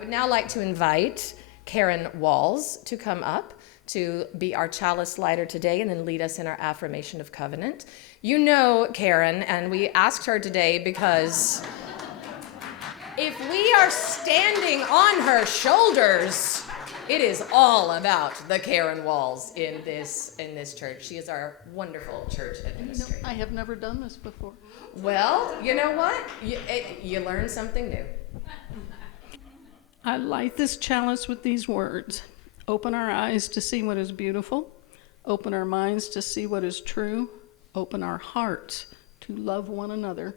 I would now like to invite Karen Walls to come up to be our chalice lighter today and then lead us in our affirmation of covenant. You know Karen, and we asked her today because if we are standing on her shoulders, it is all about the Karen Walls in this church. She is our wonderful church administrator. I have never done this before. Well, you know what? You learn something new. I light this chalice with these words. Open our eyes to see what is beautiful. Open our minds to see what is true. Open our hearts to love one another.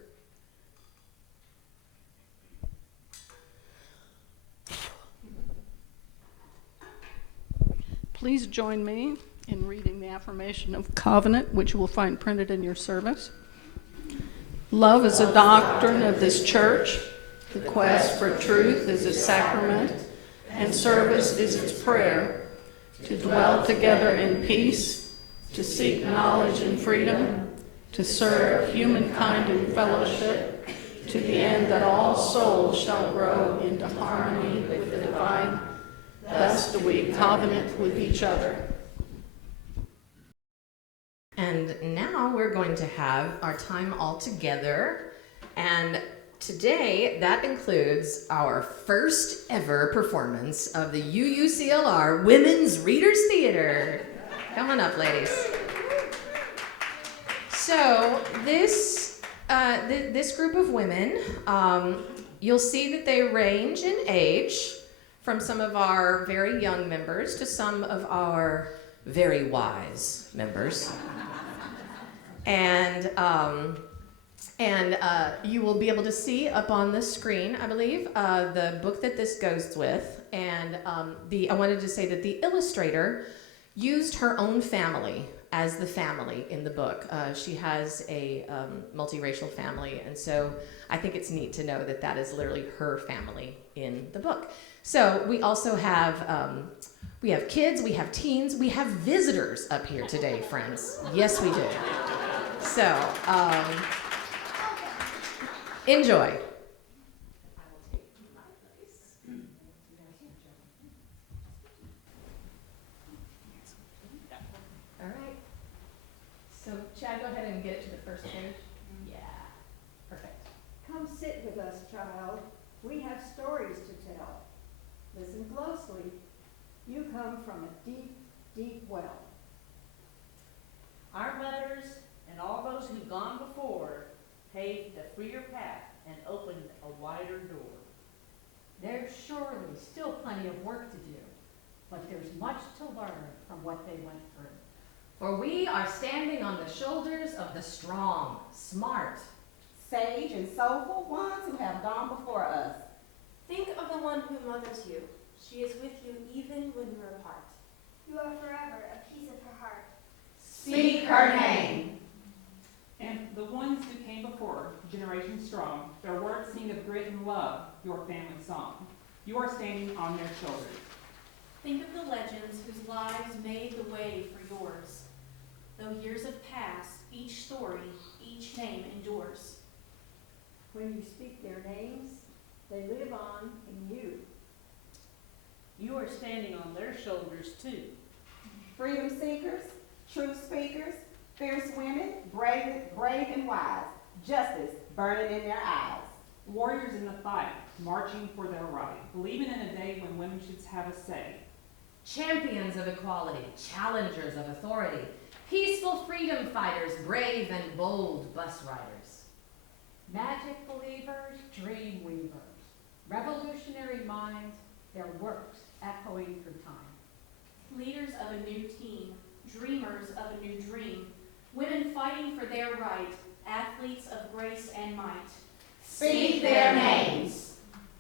Please join me in reading the affirmation of covenant, which you will find printed in your service. Love is a doctrine of this church. The quest for truth is its sacrament, and service is its prayer. To dwell together in peace, to seek knowledge and freedom, to serve humankind in fellowship, to the end that all souls shall grow into harmony with the divine. Thus do we covenant with each other. And now we're going to have our time all together. And today, that includes our first ever performance of the UUCLR Women's Readers Theater. Come on up, ladies. So this group of women, you'll see that they range in age from some of our very young members to some of our very wise members. And you will be able to see up on the screen, I believe, the book that this goes with. And I wanted to say that the illustrator used her own family as the family in the book. She has a multiracial family, and so I think it's neat to know that that is literally her family in the book. So we also have we have kids, we have teens, we have visitors up here today, friends. Yes, we do. So, enjoy. All right. So, Chad, go ahead and get it to the first page. Yeah. Perfect. Come sit with us, child. We have stories to tell. Listen closely. You come from a deep, deep well. Our mothers and all those who've gone before paved a freer path and opened a wider door. There's surely still plenty of work to do, but there's much to learn from what they went through. For we are standing on the shoulders of the strong, smart, sage and soulful ones who have gone before us. Think of the one who mothers you. She is with you even when you're apart. You are forever a piece of her heart. Speak her name. And the ones who came before, generations strong, their words sing of grit and love, your family song. You are standing on their shoulders. Think of the legends whose lives made the way for yours. Though years have passed, each story, each name endures. When you speak their names, they live on in you. You are standing on their shoulders too. Freedom seekers, truth speakers, fierce women, brave and wise, justice burning in their eyes. Warriors in the fight, marching for their right, believing in a day when women should have a say. champions of equality, challengers of authority, peaceful freedom fighters, brave and bold bus riders. Magic believers, dream weavers, revolutionary minds, their works echoing through time. Leaders of a new team, dreamers of a new dream, women fighting for their right, athletes of grace and might. Speak their names.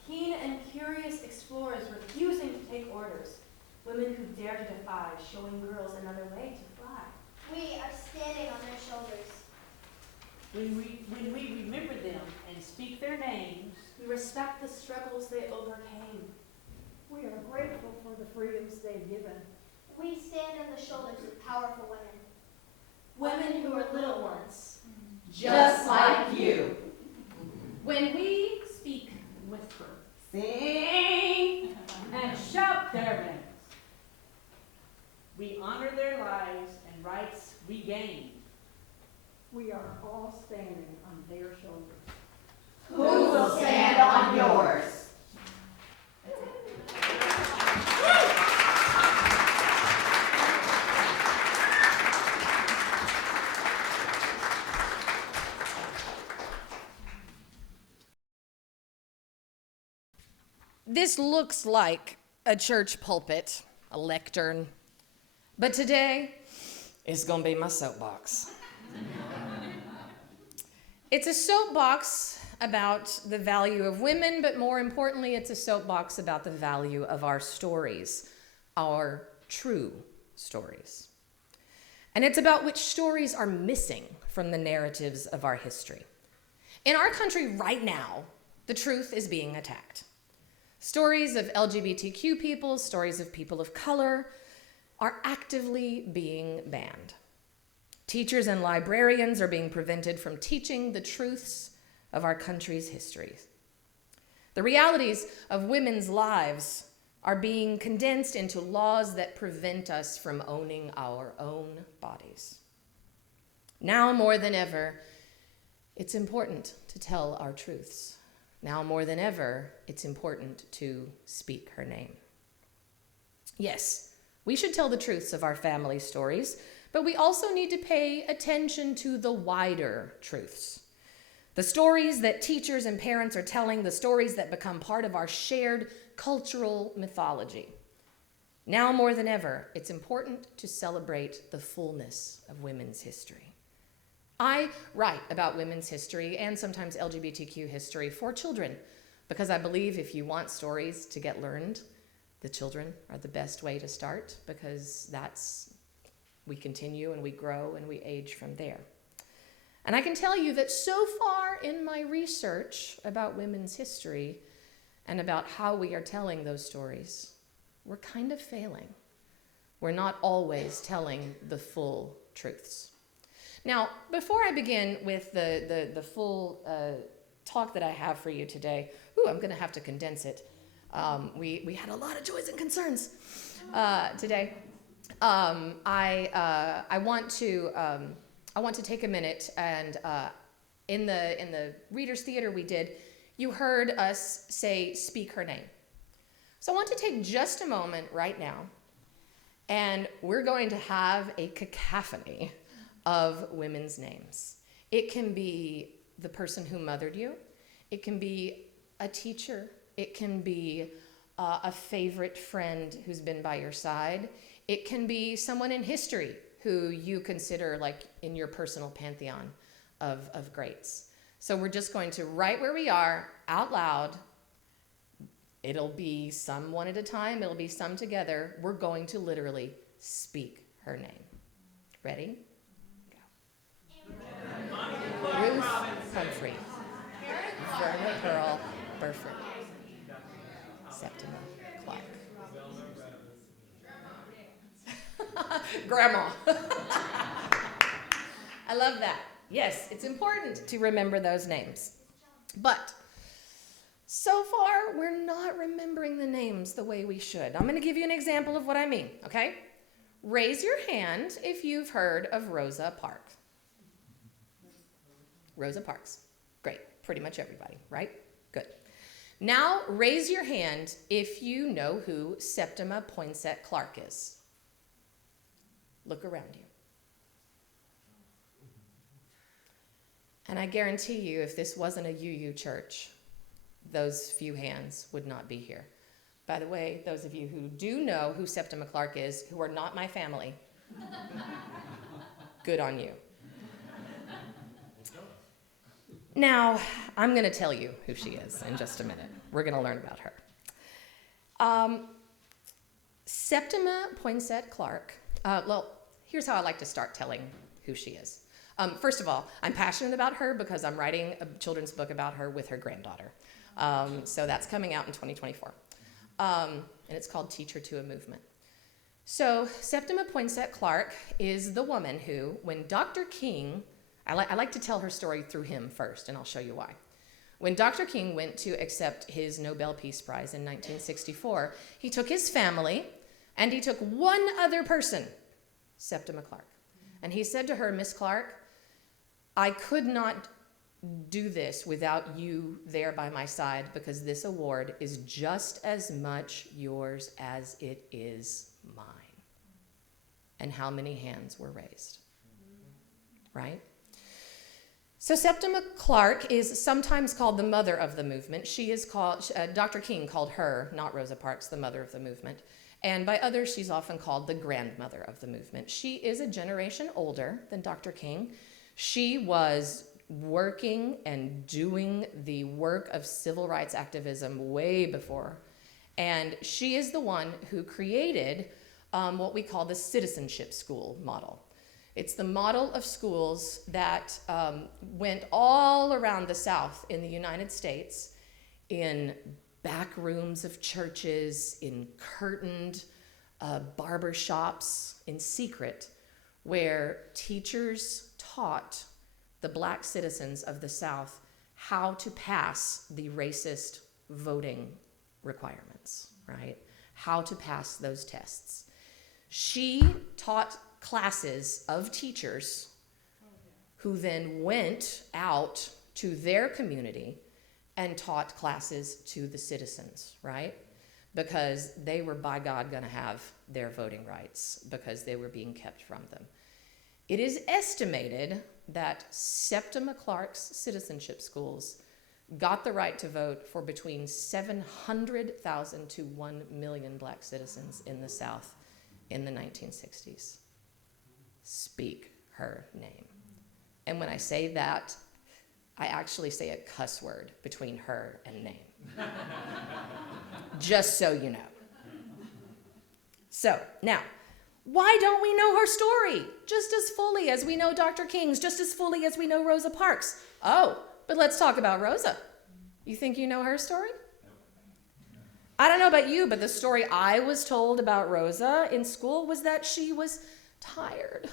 Keen and curious explorers refusing to take orders, women who dare to defy, showing girls another way to fly. We are standing on their shoulders. When we remember them and speak their names, We respect the struggles they overcame. We are grateful for the freedoms they've given. We stand on the shoulders of powerful women. Women who were little ones. Just like you. When we Speak, whisper. Sing. are all standing on their shoulders. Who will stand on yours? This looks like a church pulpit, a lectern, but today it's gonna be my soapbox. It's a soapbox about the value of women, but more importantly, it's a soapbox about the value of our stories, our true stories. And it's about which stories are missing from the narratives of our history. In our country right now, the truth is being attacked. Stories of LGBTQ people, stories of people of color are actively being banned. Teachers and librarians are being prevented from teaching the truths of our country's history. The realities of women's lives are being condensed into laws that prevent us from owning our own bodies. Now more than ever, it's important to tell our truths. Now more than ever, it's important to speak her name. Yes, we should tell the truths of our family stories, but we also need to pay attention to the wider truths. The stories that teachers and parents are telling, the stories that become part of our shared cultural mythology. Now more than ever, it's important to celebrate the fullness of women's history. I write about women's history and sometimes LGBTQ history for children because I believe if you want stories to get learned, the children are the best way to start because we continue and we grow and we age from there. And I can tell you that so far in my research about women's history and about how we are telling those stories, we're kind of failing. We're not always telling the full truths. Now, before I begin with the full talk that I have for you today, I'm going to have to condense it. We had a lot of joys and concerns today. I want to take a minute and in the Reader's Theater we did, you heard us say, speak her name. So I want to take just a moment right now and we're going to have a cacophony of women's names. It can be the person who mothered you. It can be a teacher. It can be a favorite friend who's been by your side. It can be someone in history who you consider like in your personal pantheon of greats. So we're just going to, right where we are, out loud, it'll be some one at a time, it'll be some together. We're going to literally speak her name. Ready? Go. Ruth Humphrey. Verna Pearl Burford. Septima Clark. Grandma. I love that. Yes, it's important to remember those names. But so far, we're not remembering the names the way we should. I'm going to give you an example of what I mean, okay? Raise your hand if you've heard of Rosa Parks. Rosa Parks. Great. Pretty much everybody, right? Good. Now, raise your hand if you know who Septima Poinsett Clark is. Look around you. And I guarantee you, if this wasn't a UU church, those few hands would not be here. By the way, those of you who do know who Septima Clark is, who are not my family, good on you. Now, I'm going to tell you who she is in just a minute. We're going to learn about her. Septima Poinsett Clark, here's how I like to start telling who she is. First of all, I'm passionate about her because I'm writing a children's book about her with her granddaughter. So that's coming out in 2024. And it's called Teach Her to a Movement. So Septima Poinsett Clark is the woman who, when Dr. King, I like to tell her story through him first, and I'll show you why. When Dr. King went to accept his Nobel Peace Prize in 1964, he took his family, and he took one other person, Septima Clark. And he said to her, Miss Clark, I could not do this without you there by my side, because this award is just as much yours as it is mine. And how many hands were raised? Right? So Septima Clark is sometimes called the mother of the movement. She is called, Dr. King called her, not Rosa Parks, the mother of the movement. And by others, she's often called the grandmother of the movement. She is a generation older than Dr. King. She was working and doing the work of civil rights activism way before. And she is the one who created what we call the citizenship school model. It's the model of schools that went all around the South in the United States, in back rooms of churches, in curtained barber shops, in secret, where teachers taught the black citizens of the South how to pass the racist voting requirements, right? How to pass those tests. She taught classes of teachers who then went out to their community and taught classes to the citizens, right? Because they were, by God, going to have their voting rights because they were being kept from them. It is estimated that Septima Clark's citizenship schools got the right to vote for between 700,000 to 1 million black citizens in the South in the 1960s. Speak her name. And when I say that, I actually say a cuss word between her and name. Just so you know. So, now, why don't we know her story just as fully as we know Dr. King's, just as fully as we know Rosa Parks? Oh, but let's talk about Rosa. You think you know her story? I don't know about you, but the story I was told about Rosa in school was that she was tired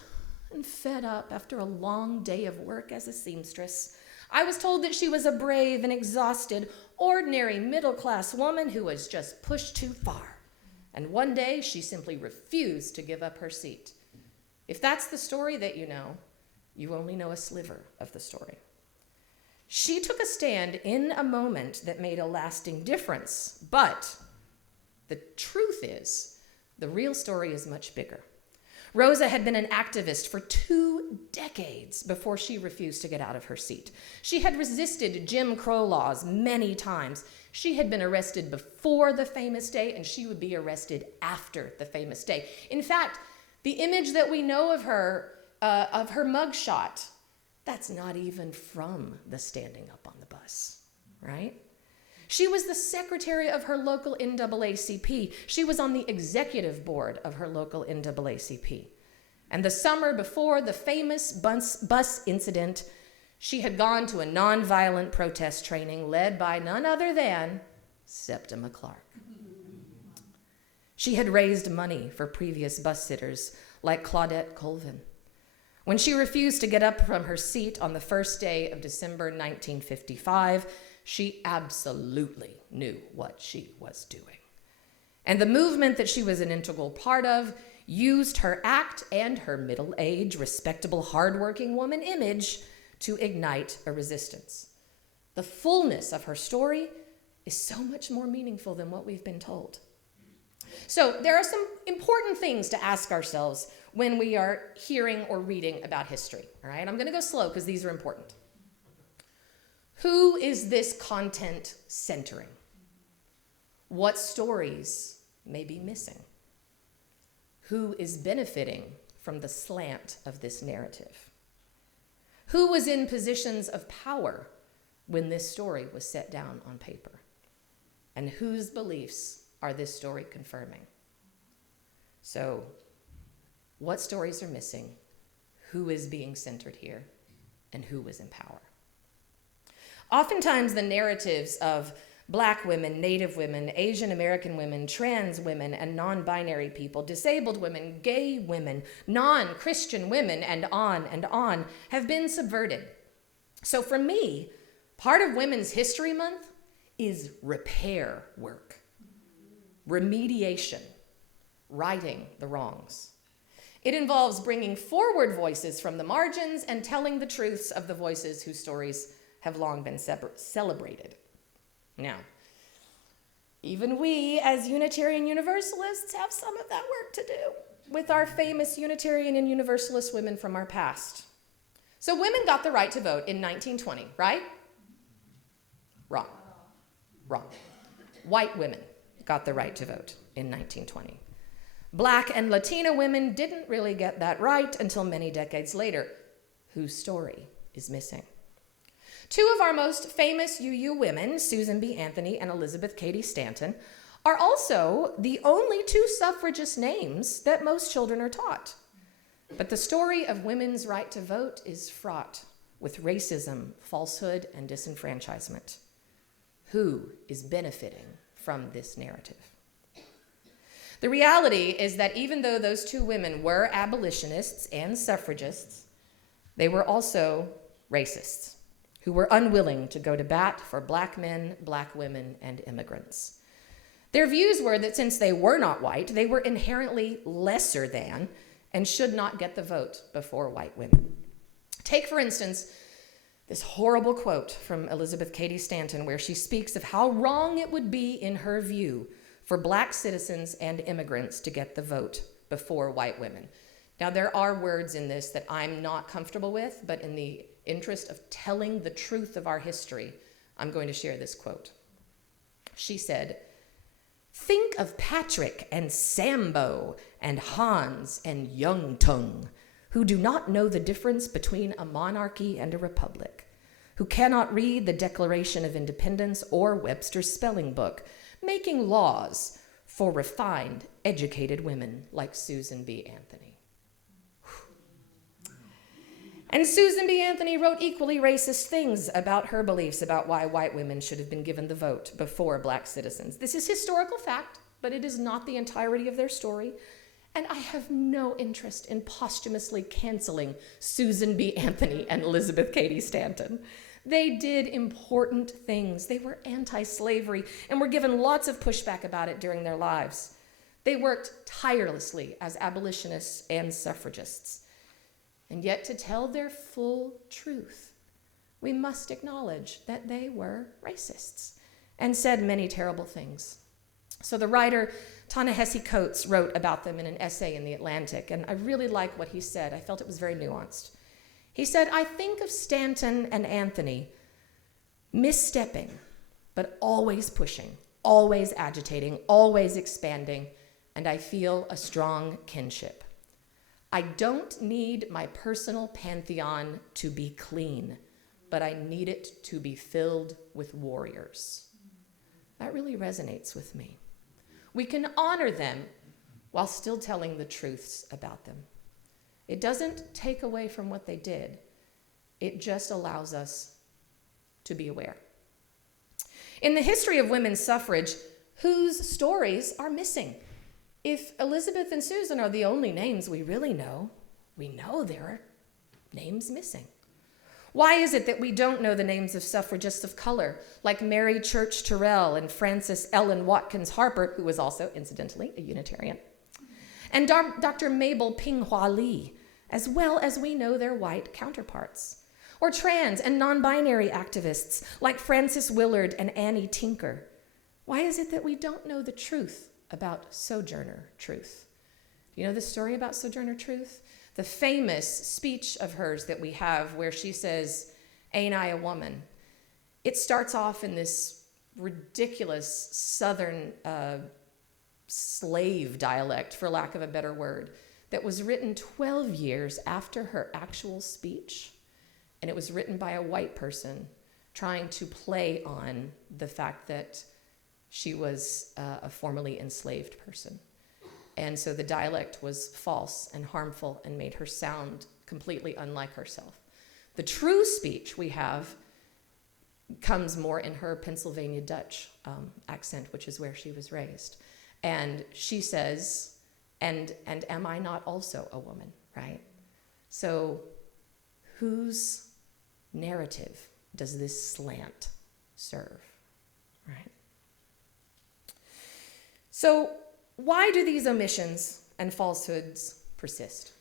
and fed up after a long day of work as a seamstress. I was told that she was a brave and exhausted, ordinary middle-class woman who was just pushed too far. And one day, she simply refused to give up her seat. If that's the story that you know, you only know a sliver of the story. She took a stand in a moment that made a lasting difference, but the truth is, the real story is much bigger. Rosa had been an activist for 2 decades before she refused to get out of her seat. She had resisted Jim Crow laws many times. She had been arrested before the famous day, and she would be arrested after the famous day. In fact, the image that we know of her mugshot, that's not even from the standing up on the bus, right? She was the secretary of her local NAACP. She was on the executive board of her local NAACP. And the summer before the famous bus incident, she had gone to a nonviolent protest training led by none other than Septima Clark. She had raised money for previous bus sitters like Claudette Colvin. When she refused to get up from her seat on the first day of December 1955, she absolutely knew what she was doing. And the movement that she was an integral part of used her act and her middle-aged, respectable, hardworking woman image to ignite a resistance. The fullness of her story is so much more meaningful than what we've been told. So there are some important things to ask ourselves when we are hearing or reading about history. All right, I'm going to go slow because these are important. Who is this content centering? What stories may be missing? Who is benefiting from the slant of this narrative? Who was in positions of power when this story was set down on paper? And whose beliefs are this story confirming? So, what stories are missing? Who is being centered here? And who is in power? Oftentimes, the narratives of Black women, Native women, Asian American women, trans women, and non-binary people, disabled women, gay women, non-Christian women, and on, have been subverted. So for me, part of Women's History Month is repair work, remediation, righting the wrongs. It involves bringing forward voices from the margins and telling the truths of the voices whose stories have long been celebrated. Now, even we as Unitarian Universalists have some of that work to do with our famous Unitarian and Universalist women from our past. So women got the right to vote in 1920, right? Wrong. Wrong. White women got the right to vote in 1920. Black and Latina women didn't really get that right until many decades later. Whose story is missing? Two of our most famous UU women, Susan B. Anthony and Elizabeth Cady Stanton, are also the only two suffragist names that most children are taught. But the story of women's right to vote is fraught with racism, falsehood, and disenfranchisement. Who is benefiting from this narrative? The reality is that even though those two women were abolitionists and suffragists, they were also racists who were unwilling to go to bat for black men, black women, and immigrants. Their views were that since they were not white, they were inherently lesser than and should not get the vote before white women. Take, for instance, this horrible quote from Elizabeth Cady Stanton, where she speaks of how wrong it would be, in her view, for black citizens and immigrants to get the vote before white women. Now, there are words in this that I'm not comfortable with, but in the interest of telling the truth of our history, I'm going to share this quote. She said, "Think of Patrick and Sambo and Hans and Young Tung, who do not know the difference between a monarchy and a republic, who cannot read the Declaration of Independence or Webster's spelling book, making laws for refined, educated women like Susan B. Anthony." And Susan B. Anthony wrote equally racist things about her beliefs about why white women should have been given the vote before black citizens. This is historical fact, but it is not the entirety of their story. And I have no interest in posthumously canceling Susan B. Anthony and Elizabeth Cady Stanton. They did important things. They were anti-slavery and were given lots of pushback about it during their lives. They worked tirelessly as abolitionists and suffragists. And yet, to tell their full truth, we must acknowledge that they were racists and said many terrible things. So the writer Ta-Nehisi Coates wrote about them in an essay in The Atlantic, and I really like what he said. I felt it was very nuanced. He said, "I think of Stanton and Anthony misstepping, but always pushing, always agitating, always expanding, and I feel a strong kinship. I don't need my personal pantheon to be clean, but I need it to be filled with warriors." That really resonates with me. We can honor them while still telling the truths about them. It doesn't take away from what they did. It just allows us to be aware. In the history of women's suffrage, whose stories are missing? If Elizabeth and Susan are the only names we really know, we know there are names missing. Why is it that we don't know the names of suffragists of color, like Mary Church Terrell and Frances Ellen Watkins Harper, who was also, incidentally, a Unitarian, and Dr. Mabel Ping-Hua Lee, as well as we know their white counterparts? Or trans and non-binary activists like Frances Willard and Annie Tinker? Why is it that we don't know the truth about Sojourner Truth? Do you know the story about Sojourner Truth? The famous speech of hers that we have where she says, "Ain't I a woman?" It starts off in this ridiculous Southern slave dialect, for lack of a better word, that was written 12 years after her actual speech. And it was written by a white person trying to play on the fact that she was a formerly enslaved person. And so the dialect was false and harmful and made her sound completely unlike herself. The true speech we have comes more in her Pennsylvania Dutch accent, which is where she was raised. And she says, and am I not also a woman, right? So whose narrative does this slant serve, right? So why do these omissions and falsehoods persist.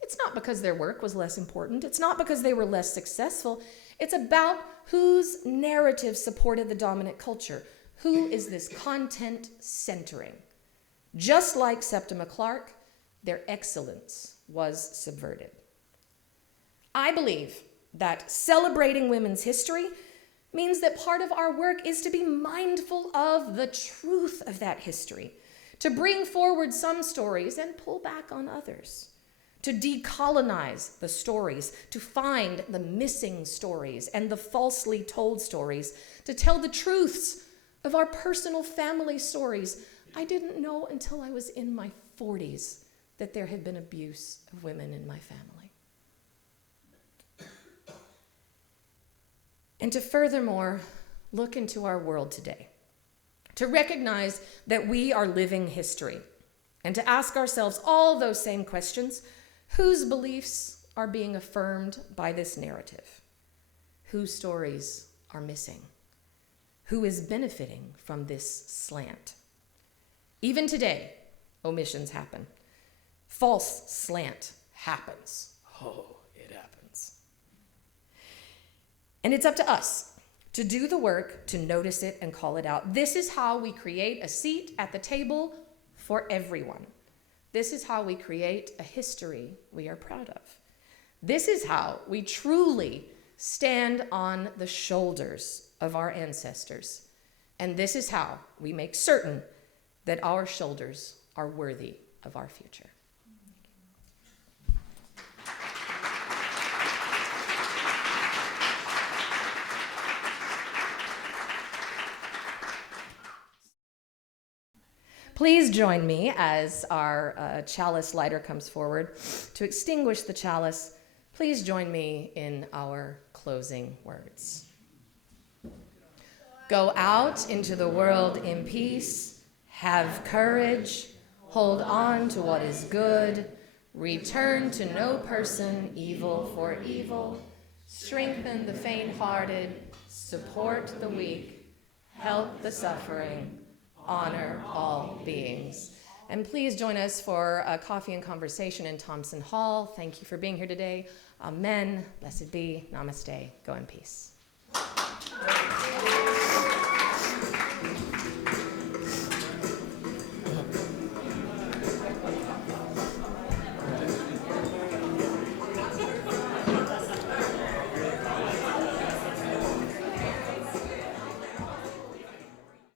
It's not because their work was less important. It's not because they were less successful. It's about whose narrative supported the dominant culture. Who is this content centering? Just like Septima Clark, their excellence was subverted. I believe that celebrating women's history means that part of our work is to be mindful of the truth of that history, to bring forward some stories and pull back on others, to decolonize the stories, to find the missing stories and the falsely told stories, to tell the truths of our personal family stories. I didn't know until I was in my 40s that there had been abuse of women in my family. And to furthermore look into our world today, to recognize that we are living history, and to ask ourselves all those same questions. Whose beliefs are being affirmed by this narrative? Whose stories are missing? Who is benefiting from this slant? Even today, omissions happen. False slant happens. Oh, it happens. And it's up to us to do the work, to notice it and call it out. This is how we create a seat at the table for everyone. This is how we create a history we are proud of. This is how we truly stand on the shoulders of our ancestors. And this is how we make certain that our shoulders are worthy of our future. Please join me as our chalice lighter comes forward to extinguish the chalice. Please join me in our closing words. Go out into the world in peace, have courage, hold on to what is good, return to no person evil for evil, strengthen the faint-hearted, support the weak, help the suffering, honor all beings. And please join us for a coffee and conversation in Thompson Hall. Thank you for being here today. Amen. Blessed be. Namaste. Go in peace.